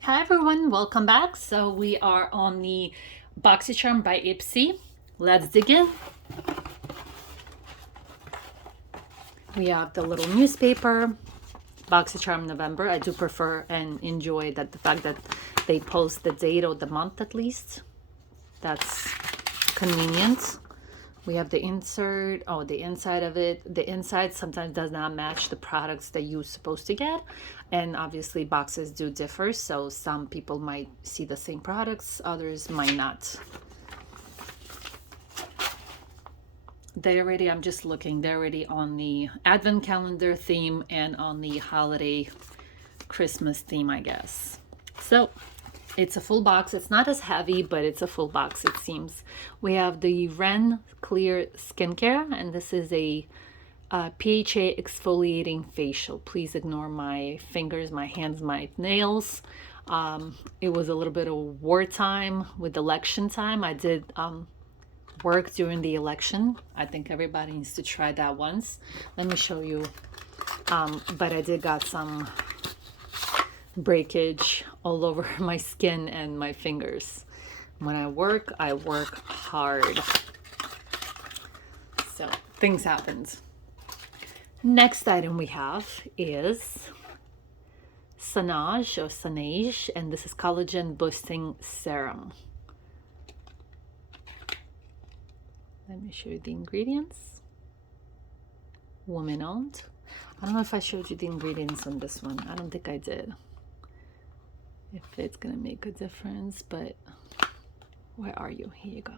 Hi everyone, welcome back. So we are on the BoxyCharm by Ipsy. Let's dig in. We have the little newspaper, BoxyCharm November. I do prefer and enjoy that the fact that they post the date or the month at least. That's convenient. We have the insert, the inside of it. The inside sometimes does not match the products that you're supposed to get. And obviously boxes do differ. So some people might see the same products, others might not. I'm just looking, they're already on the advent calendar theme and on the holiday Christmas theme, I guess. So it's a full box. It's not as heavy, but it's a full box, it seems. We have the Ren Clear Skincare, and this is a PHA exfoliating facial. Please ignore my fingers, my hands, my nails. It was a little bit of wartime with election time. I did work during the election. I think everybody needs to try that once. Let me show you. But I did got some breakage all over my skin and my fingers. When I work hard. So things happened. Next item we have is Sanage, and this is collagen boosting serum. Let me show you the ingredients. Woman owned. I don't know if I showed you the ingredients on this one. I don't think I did. If it's gonna make a difference, but where are you? Here you go.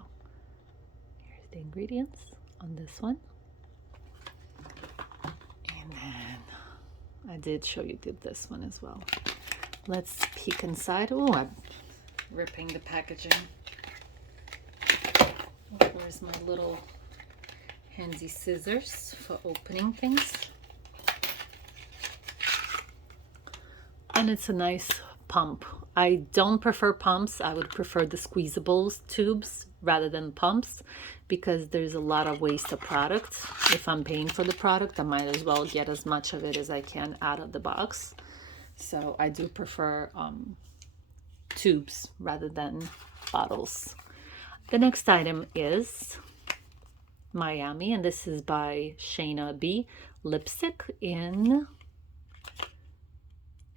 Here's the ingredients on this one. And then I did show you this one as well. Let's peek inside. Oh, I'm ripping the packaging. Where's my little handy scissors for opening things? And it's a nice pump. I don't prefer pumps. I would prefer the squeezable tubes rather than pumps because there's a lot of waste of product. If I'm paying for the product, I might as well get as much of it as I can out of the box. So I do prefer tubes rather than bottles. The next item is Miami, and this is by Shayna B. Lipstick in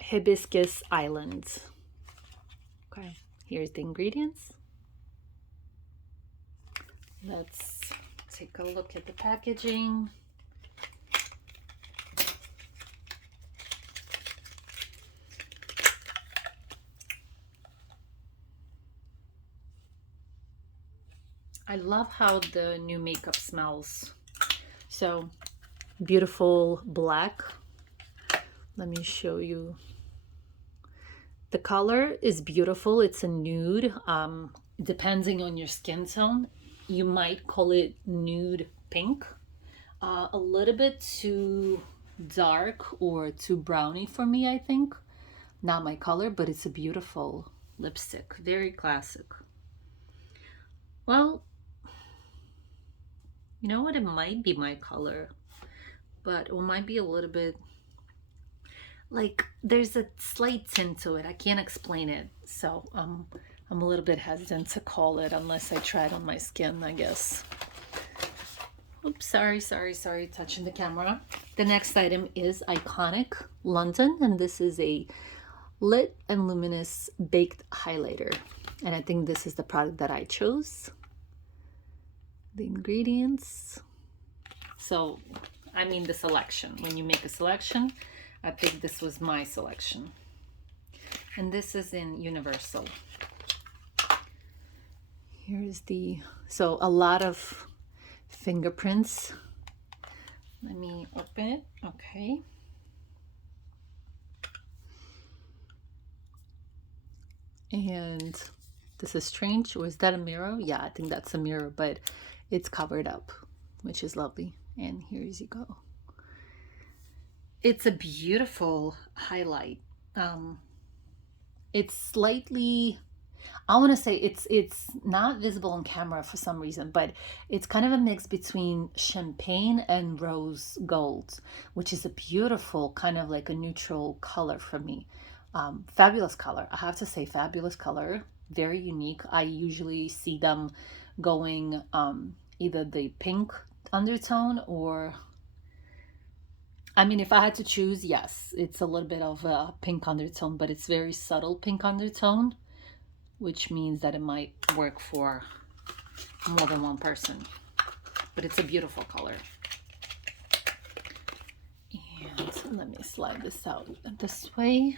Hibiscus Island. Okay, here's the ingredients. Let's take a look at the packaging. I love how the new makeup smells. So beautiful black. Let me show you. The color is beautiful. It's a nude. Depending on your skin tone, you might call it nude pink. A little bit too dark or too browny for me, I think. Not my color, but it's a beautiful lipstick. Very classic. Well, you know what? It might be my color, but it might be a little bit like there's a slight tint to it. I can't explain it. So I'm a little bit hesitant to call it unless I try it on my skin, I guess. Oops, sorry, touching the camera. The next item is Iconic London, and this is a lit and luminous baked highlighter. And I think this is the product that I chose. The ingredients. So, I mean the selection. When you make a selection, I think this was my selection. And this is in Universal. Here's so a lot of fingerprints. Let me open it. Okay. And this is strange. Or is that a mirror? Yeah, I think that's a mirror, but it's covered up, which is lovely. And here's you go. It's a beautiful highlight. It's slightly, I want to say it's not visible on camera for some reason, but it's kind of a mix between champagne and rose gold, which is a beautiful kind of like a neutral color for me. Fabulous color. I have to say, fabulous color. Very unique. I usually see them going either the pink undertone or, I mean, if I had to choose, yes, it's a little bit of a pink undertone, but it's very subtle pink undertone, which means that it might work for more than one person. But it's a beautiful color. And let me slide this out this way.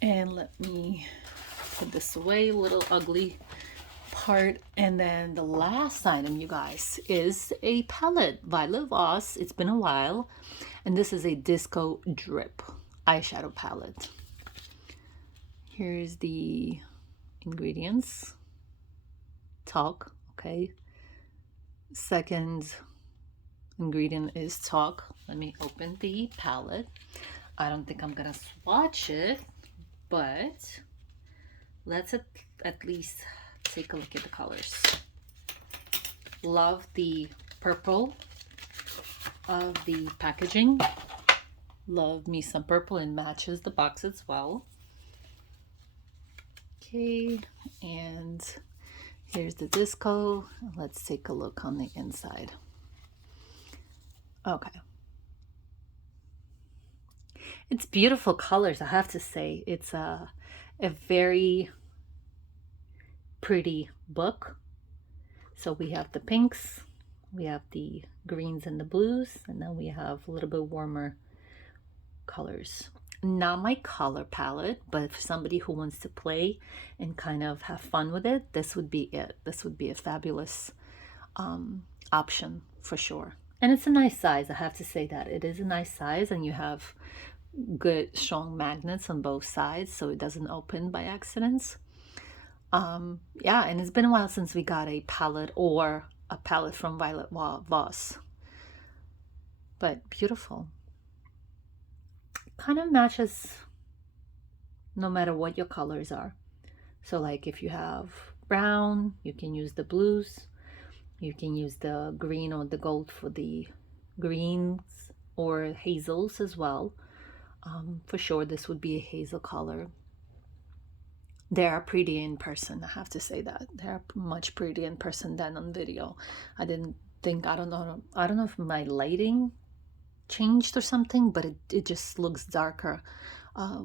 And let me put this away, little ugly part. And then the last item, you guys, is a palette, Violet Voss. It's been a while. And this is a Disco Drip eyeshadow palette. Here's the ingredients. Talc, okay. Second ingredient is talc. Let me open the palette. I don't think I'm gonna swatch it, but let's at least take a look at the colors. Love the purple of the packaging. Love me some purple, and matches the box as well. Okay, and here's the disco. Let's take a look on the inside. Okay. It's beautiful colors, I have to say. It's a very pretty book. So we have the pinks, we have the greens and the blues, and then we have a little bit warmer colors. Not my color palette, but for somebody who wants to play and kind of have fun with it, this would be it. This would be a fabulous option for sure. And it's a nice size, I have to say that. It is a nice size, and you have good strong magnets on both sides so it doesn't open by accidents. Yeah, and it's been a while since we got a palette or a palette from Violet Voss. But beautiful. Kind of matches no matter what your colors are. So like if you have brown, you can use the blues. You can use the green or the gold for the greens, or hazels as well. For sure, this would be a hazel color. They are pretty in person, I have to say that. They're much prettier in person than on video. I don't know if my lighting changed or something, but it just looks darker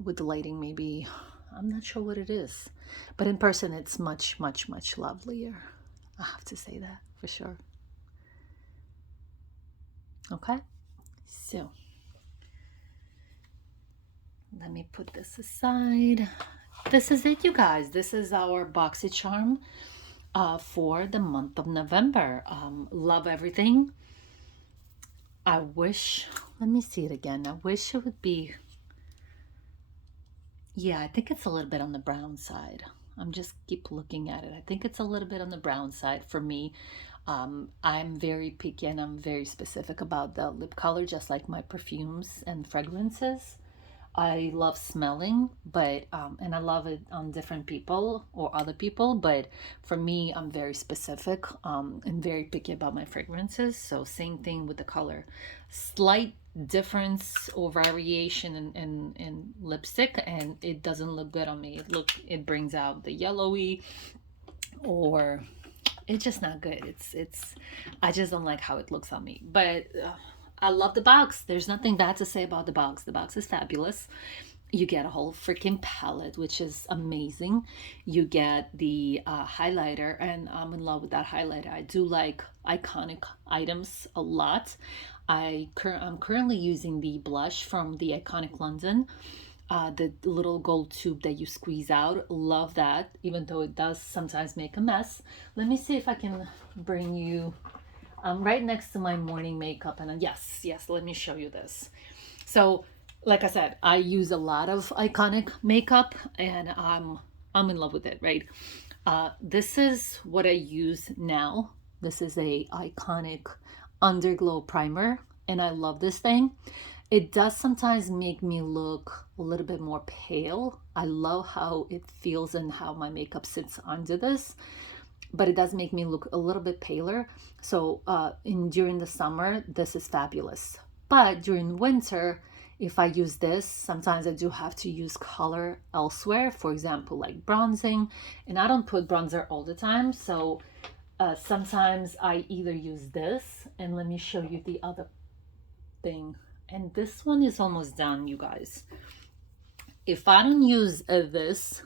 with the lighting. Maybe, I'm not sure what it is. But in person, it's much, much, much lovelier. I have to say that for sure. Okay, so let me put this aside. This is it, you guys. This is our BoxyCharm for the month of November. Love everything. I wish, let me see it again. I wish it would be, yeah, I think it's a little bit on the brown side. I'm just keep looking at it. I think it's a little bit on the brown side for me. I'm very picky and I'm very specific about the lip color, just like my perfumes and fragrances. I love smelling, but and I love it on different people or other people, but for me, I'm very specific and very picky about my fragrances. So same thing with the color. Slight difference or variation in lipstick, and it doesn't look good on me. It brings out the yellowy, or it's just not good. It's I just don't like how it looks on me. But I love the box. There's nothing bad to say about the box. The box is fabulous. You get a whole freaking palette, which is amazing. You get the highlighter, and I'm in love with that highlighter. I do like iconic items a lot. I'm currently using the blush from the Iconic London, the little gold tube that you squeeze out. Love that, even though it does sometimes make a mess. Let me see if I can bring you right next to my morning makeup, and yes, let me show you this. So like I said, I use a lot of iconic makeup, and I'm in love with it, right? This is what I use now. This is a iconic underglow primer, and I love this thing. It does sometimes make me look a little bit more pale. I love how it feels and how my makeup sits under this, but it does make me look a little bit paler. So during the summer, this is fabulous. But during winter, If I use this, sometimes I do have to use color elsewhere, for example, like bronzing, and I don't put bronzer all the time. So sometimes I either use this, and let me show you the other thing. And this one is almost done, you guys. If I don't use this,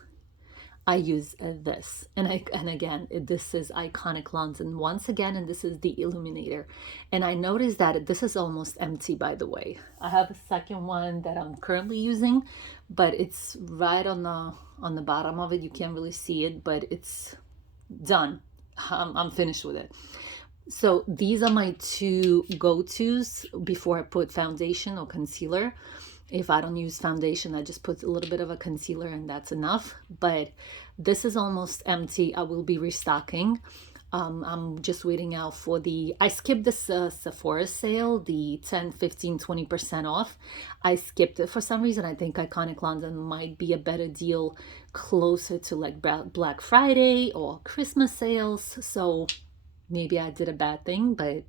I use this, and again, this is Iconic London once again, and this is the illuminator. And I noticed that this is almost empty, by the way. I have a second one that I'm currently using, but it's right on the bottom of it. You can't really see it, but it's done. I'm finished with it. So these are my two go-tos before I put foundation or concealer. If I don't use foundation, I just put a little bit of a concealer and that's enough. But this is almost empty. I will be restocking. I'm just waiting out for I skipped this Sephora sale, the 10, 15, 20% off. I skipped it for some reason. I think Iconic London might be a better deal closer to like Black Friday or Christmas sales. So maybe I did a bad thing, but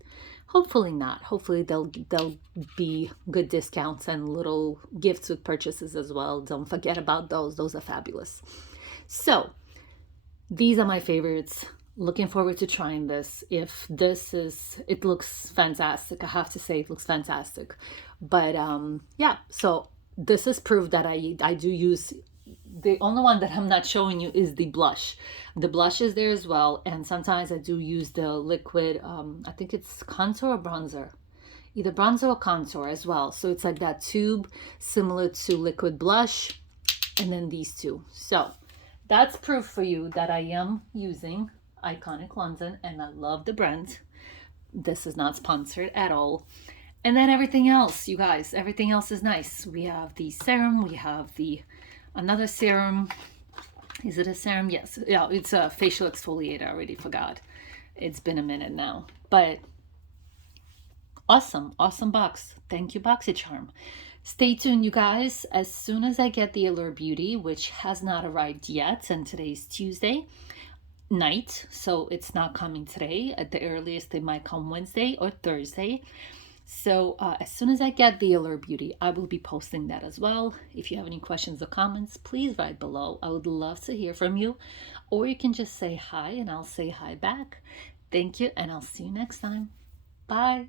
hopefully not. Hopefully they'll be good discounts and little gifts with purchases as well. Don't forget about those. Those are fabulous. So these are my favorites. Looking forward to trying this. If this is, it looks fantastic. I have to say it looks fantastic. But yeah, so this is proof that I do use. The only one that I'm not showing you is the blush. The blush is there as well, and sometimes I do use the liquid, I think it's contour or bronzer, either bronzer or contour as well. So it's like that tube similar to liquid blush, and then these two. So that's proof for you that I am using Iconic London, and I love the brand. This is not sponsored at all. And then everything else, you guys, everything else is nice. We have the serum, we have another serum. Is it a serum? Yes. Yeah, it's a facial exfoliator. I already forgot. It's been a minute now. But awesome, awesome box. Thank you, BoxyCharm. Stay tuned, you guys. As soon as I get the Allure Beauty, which has not arrived yet, and today's Tuesday night, so it's not coming today. At the earliest, it might come Wednesday or Thursday. So as soon as I get the Allure Beauty, I will be posting that as well. If you have any questions or comments, please write below. I would love to hear from you. Or you can just say hi and I'll say hi back. Thank you, and I'll see you next time. Bye.